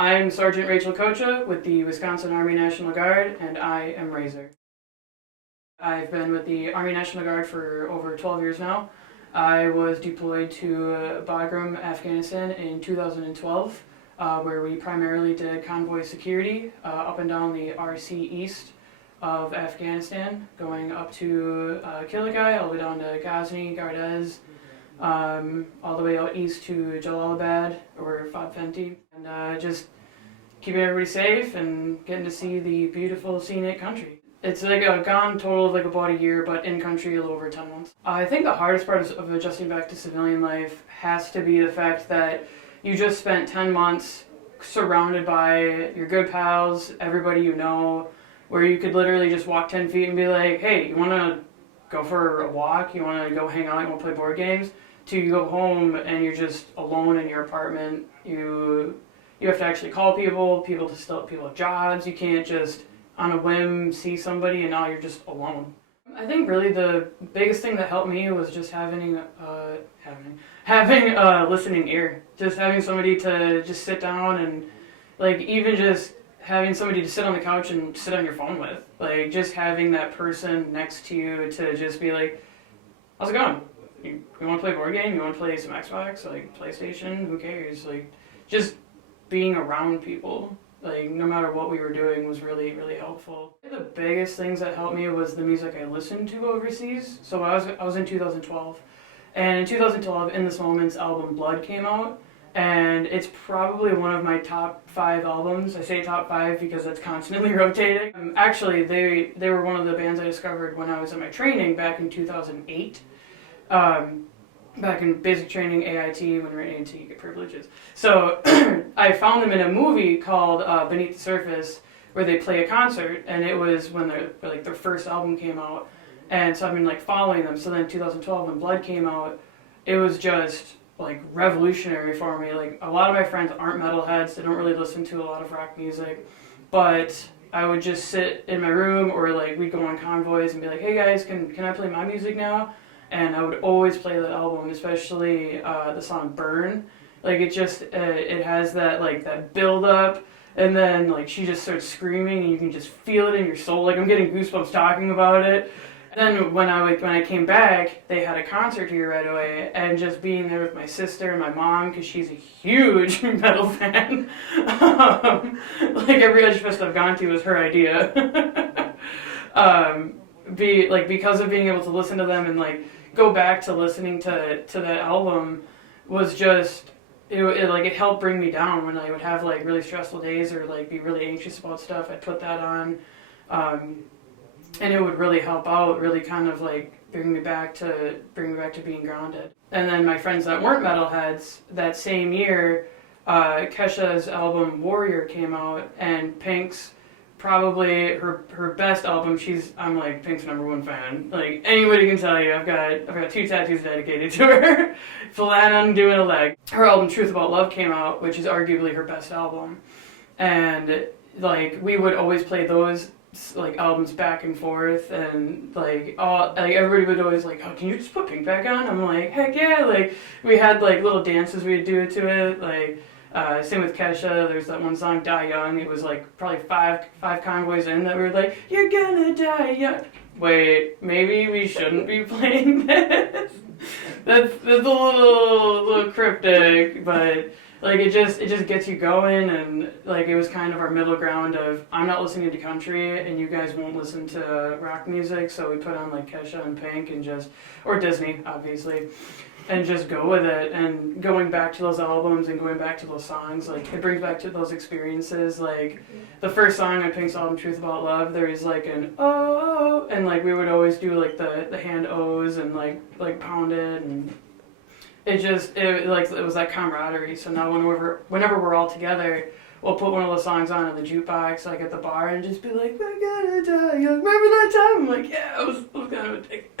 I'm Sergeant Rachel Kocha with the Wisconsin Army National Guard, and I am Razor. I've been with the Army National Guard for over 12 years now. I was deployed to Bagram, Afghanistan in 2012, where we primarily did convoy security up and down the RC East of Afghanistan, going up to Killikai, all the way down to Ghazni, Gardez, all the way out east to Jalalabad or Fat Fenty, and just keeping everybody safe and getting to see the beautiful scenic country. It's like a gone total of like about a year, but in country a little over 10 months. I think the hardest part of adjusting back to civilian life has to be the fact that you just spent 10 months surrounded by your good pals, everybody you know, where you could literally just walk 10 feet and be like, hey, you want to go for a walk? You want to go hang out? You want to play board games? To you go home and you're just alone in your apartment. You have to actually call people have jobs. You can't just on a whim see somebody and now you're just alone. I think really the biggest thing that helped me was just having a listening ear. Just having somebody to just sit down and like even just having somebody to sit on the couch and sit on your phone with. Like just having that person next to you to just be like, how's it going? You want to play a board game? You want to play some Xbox? Like PlayStation? Who cares? Like just being around people, like no matter what we were doing, was really, really helpful. The biggest things that helped me was the music I listened to overseas. So I was in 2012, and in 2012, In This Moment's album Blood came out, and it's probably one of my top 5 albums. I say top 5 because it's constantly rotating. Actually, they were one of the bands I discovered when I was in my training back in 2008. Back in basic training, AIT, when we're in AIT, you get privileges. So I found them in a movie called Beneath the Surface, where they play a concert, and it was when their first album came out, and so I've been like following them. So then 2012, when Blood came out, it was just like revolutionary for me. Like a lot of my friends aren't metalheads; they don't really listen to a lot of rock music, but I would just sit in my room, or like we'd go on convoys and be like, "Hey guys, can I play my music now?" And I would always play that album, especially the song "Burn." Like it just it has that like that build up, and then like she just starts screaming, and you can just feel it in your soul. Like I'm getting goosebumps talking about it. And then when I came back, they had a concert here right away, and just being there with my sister and my mom, because she's a huge metal fan. Like every Edgefest I've gone to was her idea. Because of being able to listen to them and like go back to listening to that album was just it helped bring me down when I would have like really stressful days or like be really anxious about stuff. I'd put that on, and it would really help out, really kind of like bring me back to being grounded. And then my friends that weren't metalheads, that same year, Kesha's album Warrior came out, and Pink's probably her best album. I'm like Pink's #1 fan. Like anybody can tell you, I've got 2 tattoos dedicated to her. Flat on doing a leg. Her album Truth About Love came out, which is arguably her best album, and like we would always play those like albums back and forth, and like everybody would always like, oh, can you just put Pink back on? I'm like, heck yeah! Like we had like little dances we'd do to it, like. Same with Kesha, there's that one song, Die Young. It was like probably five convoys in that we were like, you're gonna die young. Wait, maybe we shouldn't be playing this? That's a little cryptic, but like it just gets you going, and like it was kind of our middle ground of I'm not listening to country and you guys won't listen to rock music, so we put on like Kesha and Pink and or Disney, obviously. And just go with it, and going back to those albums and going back to those songs, like it brings back to those experiences. Like the first song on Pink's album, Truth About Love, there is like an oh, and like we would always do like the hand O's and like pound it, and it was that camaraderie. So now whenever we're all together, we'll put one of those songs on in the jukebox, like at the bar, and just be like, we're gonna die young. Remember that time? I'm like, yeah, I was kind of a dick.